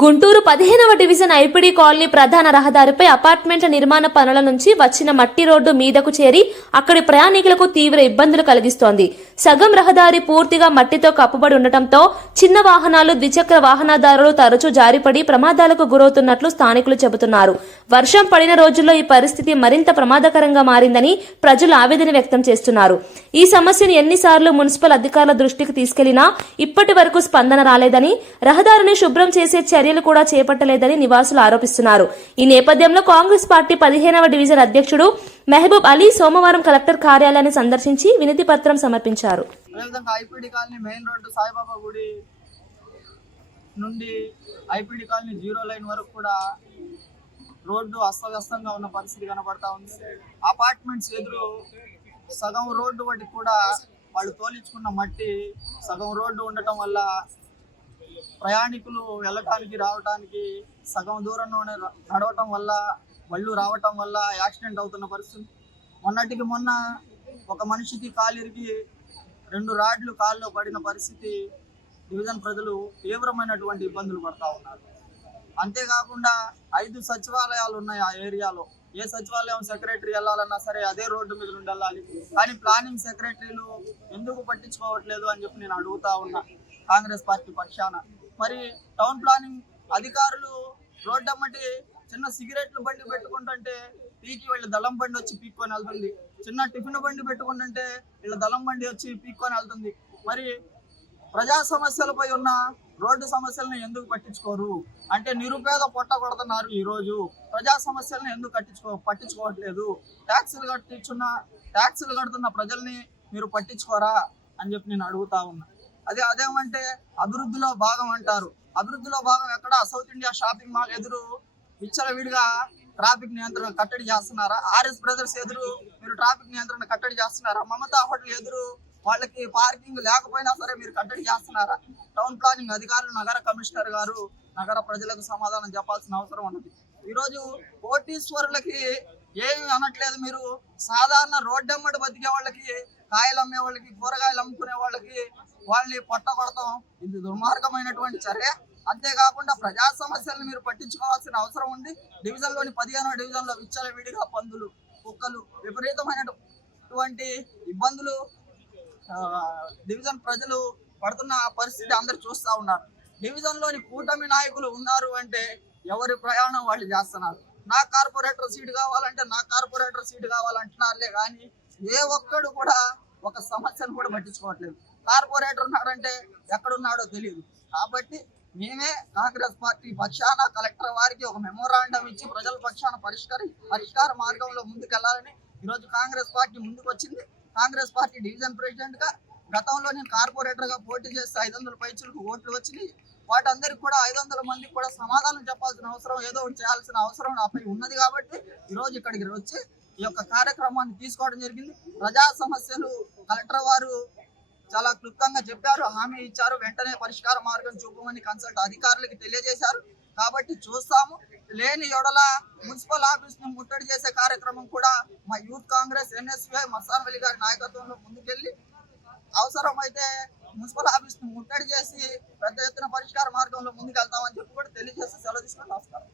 గుంటూరు పదిహేనవ division ఐపిడి colony ప్రధాన రహదారిపై అపార్ట్మెంట్ల నిర్మాణ పనుల నుంచి వచ్చిన మట్టి రోడ్డు మీదకు చేరి అక్కడి ప్రయాణికులకు తీవ్ర ఇబ్బందులు కలిగిస్తోంది. సగం రహదారి పూర్తిగా మట్టితో కప్పబడి ఉండటంతో చిన్న వాహనాలు ద్విచక్ర వాహనదారులు తరచూ జారిపడి ప్రమాదాలకు గురవుతున్నట్లు స్థానికులు చెబుతున్నారు. వర్షం పడిన రోజుల్లో ఈ పరిస్థితి మరింత ప్రమాదకరంగా మారిందని ప్రజలు ఆవేదన వ్యక్తం చేస్తున్నారు. ఈ సమస్యను ఎన్నిసార్లు మున్సిపల్ అధికారుల దృష్టికి తీసుకెళ్ళినా ఇప్పటి వరకు స్పందన రాలేదని రహదారిని శుభ్రం చేసే చర్యలు కూడా చేపట్టలేదని నివాసులు ఆరోపిస్తున్నారు. ఈ నేపథ్యంలో కాంగ్రెస్ పార్టీ పదిహేనవ డివిజన్ అధ్యక్షుడు మెహబూబ్ అలీ సోమవారం కలెక్టర్ కార్యాలయాన్ని సందర్శించి వినతి పత్రం సమర్పించారు. IPD colony main road Saibaba గుడి నుండి ఐపీడీ కాలనీ జీరో లైన్ వరకు కూడా రోడ్డు అస్తవ్యస్తంగా ఉన్న పరిస్థితి కనబడతా ఉంది. అపార్ట్మెంట్స్ ఎదురు సగం రోడ్డు వాటికి కూడా వాళ్ళు తోలించుకున్న మట్టి సగం రోడ్డు ఉండటం వల్ల ప్రయాణికులు వెళ్ళటానికి రావటానికి సగం దూరంలోనే నడవటం వల్ల బళ్ళు రావటం వల్ల యాక్సిడెంట్ అవుతున్న పరిస్థితి. మొన్నటికి మొన్న ఒక మనిషికి కాలిరిగి రెండు రాడ్లు కాల్లో పడిన పరిస్థితి డివిజన్ ప్రజలు తీవ్రమైనటువంటి ఇబ్బందులు పడతా ఉన్నారు. అంతేకాకుండా ఐదు సచివాలయాలు ఉన్నాయి ఆ ఏరియాలో. ఏ సచివాలయం సెక్రటరీ వెళ్ళాలన్నా సరే అదే రోడ్డు మీద నుండి వెళ్ళాలి కానీ ప్లానింగ్ సెక్రటరీలు ఎందుకు పట్టించుకోవట్లేదు అని చెప్పి నేను అడుగుతా ఉన్నా కాంగ్రెస్ పార్టీ పక్షాన. మరి టౌన్ ప్లానింగ్ అధికారులు రోడ్డమ్మటి చిన్న సిగరెట్లు బండి పెట్టుకుంటుంటే పీకి వీళ్ళ దళం బండి వచ్చి పీక్కొని వెళ్తుంది. చిన్న టిఫిన్ బండి పెట్టుకుంటుంటే వీళ్ళ దళం బండి వచ్చి పీక్కొని వెళ్తుంది. మరి ప్రజా సమస్యలపై ఉన్న రోడ్డు సమస్యలను ఎందుకు పట్టించుకోరు? అంటే నిరుపేద పొట్ట కొడుతున్నారు ఈ రోజు ప్రజా సమస్యలను ఎందుకు కట్టించుకో పట్టించుకోవట్లేదు? ట్యాక్సులు కట్టించున్న ట్యాక్సులు కడుతున్న ప్రజల్ని మీరు పట్టించుకోరా? అని చెప్పి నేను అడుగుతా ఉన్నా. అదే అదేమంటే అభివృద్ధిలో భాగం అంటారు. అభివృద్ధిలో భాగం ఎక్కడ? సౌత్ ఇండియా షాపింగ్ మాల్ ఎదురు విచ్చలవిడిగా ట్రాఫిక్ నియంత్రణ కట్టడి చేస్తున్నారా? ఆర్ఎస్ బ్రదర్స్ ఎదురు మీరు ట్రాఫిక్ నియంత్రణ కట్టడి చేస్తున్నారా? మమతా హోటల్ ఎదురు వాళ్ళకి పార్కింగ్ లేకపోయినా సరే మీరు కట్టడి చేస్తున్నారా? టౌన్ ప్లానింగ్ అధికారులు నగర కమిషనర్ గారు నగర ప్రజలకు సమాధానం చెప్పాల్సిన అవసరం ఉన్నది. ఈరోజు కోటీశ్వరులకి ఏమి అనట్లేదు మీరు. సాధారణ రోడ్డమ్మడి బతికే వాళ్ళకి కాయలు అమ్మే వాళ్ళకి కూరగాయలు అమ్ముకునే వాళ్ళకి వాళ్ళని పొట్ట కొడతాం ఇది దుర్మార్గమైనటువంటి చర్య. అంతేకాకుండా ప్రజా సమస్యలను మీరు పట్టించుకోవాల్సిన అవసరం ఉంది. డివిజన్లోని పదిహేనో డివిజన్లో విచ్చలవిడిగా పందులు కుక్కలు విపరీతమైనటువంటి ఇబ్బందులు డివిజన్ ప్రజలు పడుతున్న పరిస్థితి అందరు చూస్తూ ఉన్నారు. డివిజన్లోని కూటమి నాయకులు ఉన్నారు అంటే ఎవరి ప్రయాణం వాళ్ళు చేస్తున్నారు? నా కార్పొరేటర్ సీట్ కావాలంటే నా కార్పొరేటర్ సీట్ కావాలంటున్నారులే కానీ ఏ ఒక్కడు కూడా ఒక సమస్యను కూడా పట్టించుకోవట్లేదు. కార్పొరేటర్ ఉన్నాడంటే ఎక్కడున్నాడో తెలియదు. కాబట్టి మేమే కాంగ్రెస్ పార్టీ పక్షాన కలెక్టర్ వారికి ఒక మెమోరాండం ఇచ్చి ప్రజల పక్షాన పరిష్కారి పరిష్కార మార్గంలో ముందుకెళ్ళాలని ఈరోజు కాంగ్రెస్ పార్టీ ముందుకు వచ్చింది కాంగ్రెస్ పార్టీ డివిజన్ ప్రెసిడెంట్గా గతంలో నేను కార్పొరేటర్గా పోటీ చేస్తే ఐదు వందల పైచులకు ఓట్లు వచ్చినాయి. వాటందరికి కూడా ఐదు వందల మందికి కూడా సమాధానం చెప్పాల్సిన అవసరం ఏదో ఒకటి చేయాల్సిన అవసరం నాపై ఉన్నది కాబట్టి ఈ రోజు ఇక్కడికి వచ్చి ఈ యొక్క కార్యక్రమాన్ని తీసుకోవడం జరిగింది. ప్రజా సమస్యలు కలెక్టర్ వారు చాలా క్లుప్తంగా చెప్పారు. హామీ ఇచ్చారు. వెంటనే పరిష్కార మార్గం చూపమని కన్సల్ట్ అధికారులకి తెలియజేశారు. కాబట్టి చూస్తాము. లేని ఎడల మున్సిపల్ ఆఫీస్ను ముట్టడి చేసే కార్యక్రమం కూడా మా యూత్ కాంగ్రెస్ ఎన్ఎస్వై మస్తాన్ అలీ గారి నాయకత్వంలో ముందుకెళ్ళి అవసరమైతే మున్సిపల్ ఆఫీస్ను ముట్టడి చేసి పెద్ద ఎత్తున పరిష్కార మార్గంలో ముందుకెళ్తామని చెప్పి కూడా తెలియజేసి సెలవు తీసుకుని నమస్కారం.